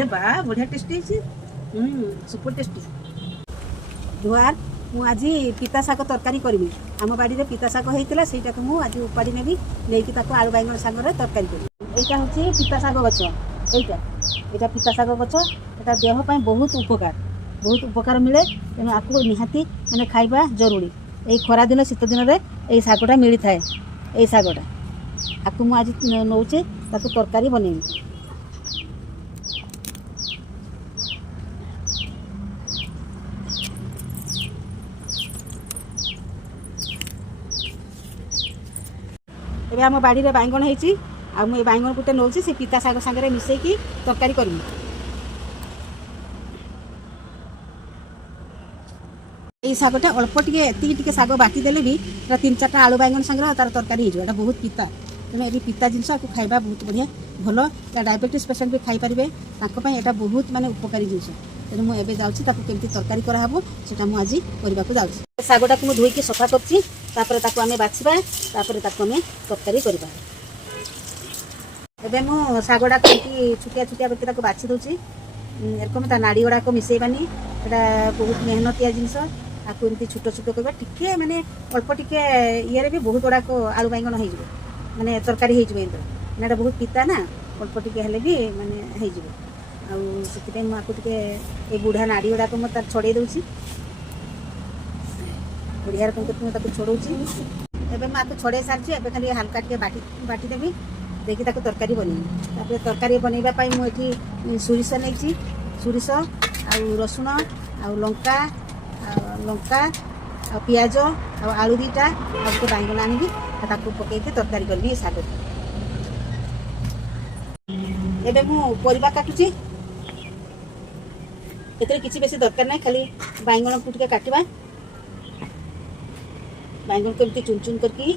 अरे वाह बढ़िया टेस्टी सुपर टेस्टी जुआर मु आज पिता शाग तरकारी करी आम बाड़ी पिता शाग होता से मुझे उपाड़ी नेबी नहीं आलू बैगन सागर तरकारी करी यहाँ हूँ पिता शाग गछ यहाँ पिता शाग गछ यहाँ देहपाई बहुत उपकार मिले तेणु आपको निहाती मैंने खाइबा जरूरी यही खरा दिन शीत दिन में यही शागटा मिली थाए यही शागटा आपको मुझे नौचे तरकारी बनैबी एबे आम बाड़ी रे बैंगन होती आई बैंगन गोटे नौ से पिता शाग सागर मिसेकी तरकारी करी ये शागटा अल्प टे शाग बाटी देले भी 3-4 आलू बैंगन सागर तार तरकारी हो बहुत पिता तेना ये पिता जिनस आपको खाइबा बहुत बढ़िया भल या डायबिटीज पेसेंट भी खाईपारे यहाँ बहुत माने उपकारी जिनस तेणु मुझे जाऊँगी केमती तरकारी कराहब से मुझे करने को जाऊँगी शागटा को धोईकी सफा कर आम बाछा आम तरकारी करवा एबे मु शागटा कहीं छुटिया छुटिया करके बाछि दूसरी एरकम ता नाड़ी गुड़ाक मिसेबानी यहाँ बहुत मेहनतिया जिनस आपको एमती छोट छोट करवा टिके माने अल्प टिके ये भी बहुत गुड़ाक आलू बैंगन हो माने तरकारी हो बहुत पिता ना अल्प टिके हेले भी माने हो मुझे ये बुढ़ा नाड़ी गुड़ाक मुझे छड़े दूसरी बढ़िया रकम छड़ौची एवं मुझे छड़े सारी एवं खाली हल्का टे बाटी देवी देखिए तरकारी बनैबी तरकारी बनवाई मुझे सोरिष नहीं सोरिष आउ रसुण आउ लंका लंका पियाज आलू 2टा आगे बैंगन आनबी पकई तरकारी करी शाग एवं मुझे काटुची एते किसी बेसी दरकार ना खाली बैंगन को टिके काटवा बैंगन को एमती चुन चुन करके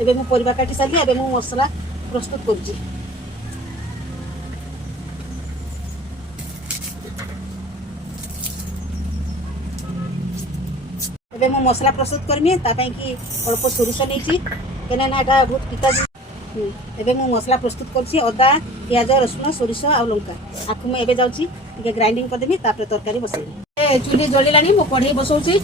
एबे मु परिबा काटी सारी एबे मु मसला प्रस्तुत करूची एबे मु मसला प्रस्तुत करमी तापई कि अल्प सोरिष नहीं केना ना एटा बहुत पिता एबे मु मसला प्रस्तुत करछी अदा प्याज रसुण सोरिष आ लंका आखु मु एबे जाउची के ग्राइंडिंग कर देमी तापर तरकारी बसैबी ए चुली जलिलानी मु कढ़ई बसौची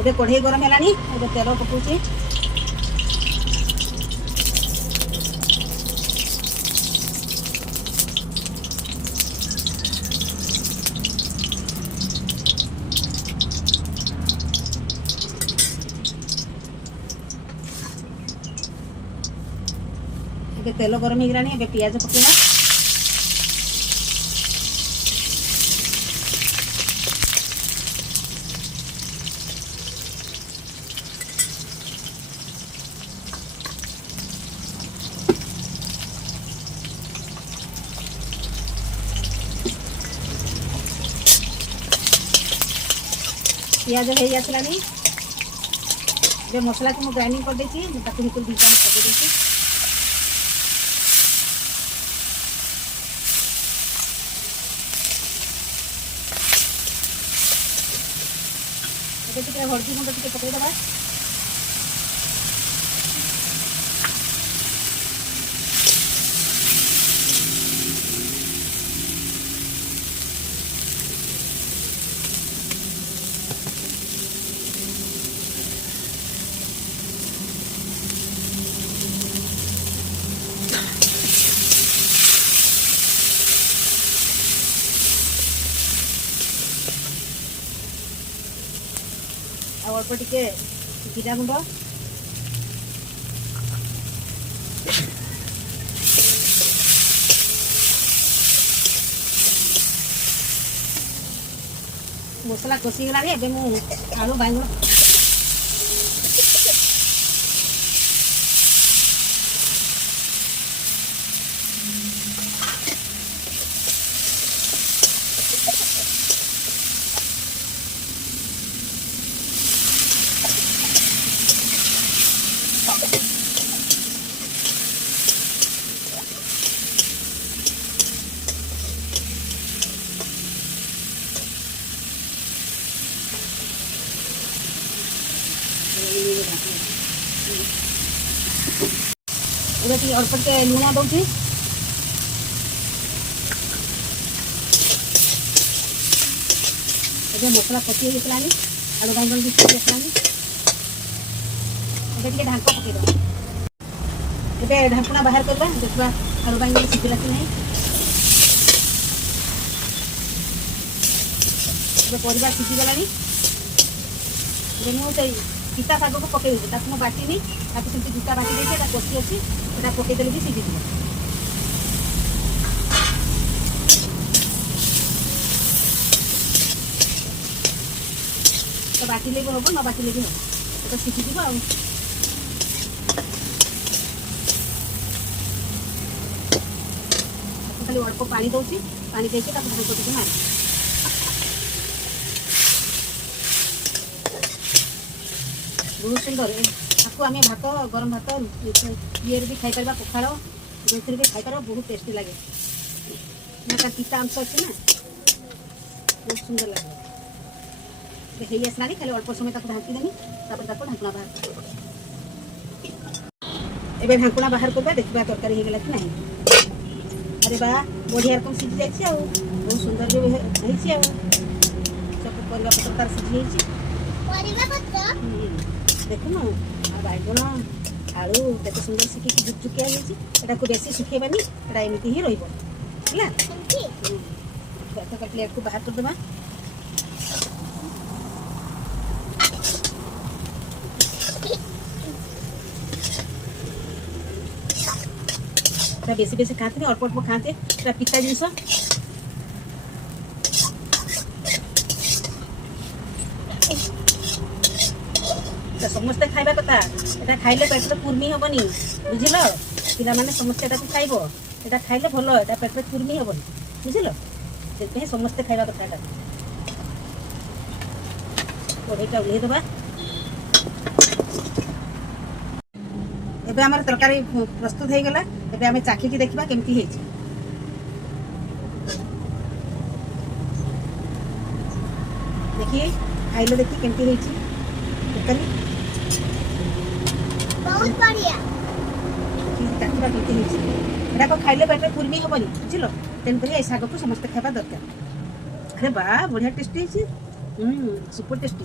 एबे कढ़ई गरम है तेल पकाउची एबे तेल गरम हो गलानी पियाज पकेवा पियाज हो आसलानी ये मसला को ग्राइंडिंग कर देती ताकि 2 चामच पकड़ देती हल्दी गुंड टे पकईदबा ଆଉ ଅଳ୍ପ ଟିକେ ଜିରା ଗୁଣ୍ଡ, ମସଲା କଷିଗଲାଣି। ଏବେ ମୁଁ ଆଳୁ ବାଇଗଣ ଏବେ ଟିକେ ଅଳ୍ପ ଟିକେ ଲୁଣ ଦେଉଛି। ଏବେ ମସଲା କଷି ହେଇଗଲାଣି, ଆଳୁ ବାଇଗଣ ବି କଷି ଆସିଲାଣି। ଏବେ ଟିକେ ଢାଙ୍କ ପକେଇଦେବା। ଏବେ ଢାଙ୍କୁଣା ବାହାର କରିବା, ଦେଖିବା ଆଳୁ ବାଇଗଣ ସିଝିଲା କି ନାହିଁ। ଏବେ ପରିବା ସିଝିଗଲାଣି। ଏବେ ମୁଁ ସେଇ ପିତା ଶାଗକୁ ପକେଇ ଦେଉଛି। ତାକୁ ମୁଁ ବାଟିନି, ତାକୁ ସେମିତି ପିତା ବାଟି ଦେଇଛି। ଏଇଟା କଷି ଅଛି, ସେଟା ପକେଇଦେଲେ ବି ସିଝିଯିବ। ତ ବାଟିଲେ ବି ହବ, ନ ବାଟିଲେ ବି ହବ, ତ ସିଝିଯିବ। ଆଉ ଖାଲି ଅଳ୍ପ ପାଣି ଦେଉଛି, ପାଣି ଦେଇକି ତାକୁ ଢାଙ୍କ ଟିକେ ମାରି ବହୁତ ସୁନ୍ଦର। ତାକୁ ଆମେ ଭାତ, ଗରମ ଭାତ ଇଏରେ ବି ଖାଇପାରିବା, ପଖାଳ ଯେଉଁଥିରେ ବି ଖାଇପାରିବା। ବହୁତ ଟେଷ୍ଟି ଲାଗେ ନା, ତାର ପିତା ଅଂଶ ଅଛି ନା, ବହୁତ ସୁନ୍ଦର ଲାଗେ। ହେଇ ଆସିଲାଣି, ଖାଲି ଅଳ୍ପ ସମୟ ତାକୁ ଢାଙ୍କିଦେବି, ତାପରେ ତାକୁ ଢାଙ୍କୁଣା ବାହାର କରିବା। ଏବେ ଢାଙ୍କୁଣା ବାହାର କରିବା, ଦେଖିବା ତରକାରୀ ହେଇଗଲା କି ନାହିଁ। ଆରେ ବା, ବଢ଼ିଆ ରକମ ସିଝି ଯାଇଛି ଆଉ ବହୁତ ସୁନ୍ଦର ବି ହେଇଛି। ଆଉ ସବୁ ପରିବା ପତ୍ର ତାର ସିଝି ହେଇଛି। ଦେଖୁନ, ଆଉ ବାଇଗଣ ଆଳୁ କେତେ ସୁନ୍ଦର ଶିଖିକି ଝୁକଝୁକିଆ ହେଇଛି। ଏଟାକୁ ବେଶୀ ଶୁଖେଇବାନି, ଏଟା ଏମିତି ହିଁ ରହିବ ହେଲା। ପ୍ଲେଟ୍କୁ ବାହାର କରିଦେବା। ବେଶୀ ବେଶୀ ଖାଆନ୍ତିନି, ଅଳ୍ପ ଅଳ୍ପ ଖାଆନ୍ତି। ଏଟା ପିତା ଜିନିଷ। ସମସ୍ତେ ଖାଇବା କଥା। এটা ଖାଇଲେ ପେଟରେ କୁର୍ମି ହବନି, ବୁଝିଲ? ପିଲାମାନେ ସମସ୍ତେ ଏଟାକୁ ଖାଇବ। এটা ଖାଇଲେ ଭଲ, এটা ପେଟରେ କୁର୍ମି ହବନି, ବୁଝିଲ? ସେଥିପାଇଁ ସମସ୍ତେ ଖାଇବା କଥା। ଏଟା କଢ଼େଇଟା ଓହ୍ଲେଇ ଦେବା। ଏବେ ଆମର ତରକାରୀ ପ୍ରସ୍ତୁତ ହେଇଗଲା। ଏବେ ଆମେ ଚାଖିକି ଦେଖିବା କେମିତି ହେଇଛି। देखिए खाइले देखिए केमती ହେଇଛି ତରକାରୀ। बहुत बढ़िया। ଚାଖିବା କେମତି ହେଇଛି। ଏଟାକୁ ଖାଇଲେ ପେଟରେ କୁର୍ମି ହବନି, ବୁଝିଲ? ତେଣୁକରି ଏଇ ଶାଗକୁ ସମସ୍ତେ ଖାଇବା ଦରକାର। ଆରେ ବାଃ, ବଢ଼ିଆ ଟେଷ୍ଟି ହେଇଛି। Super tasty.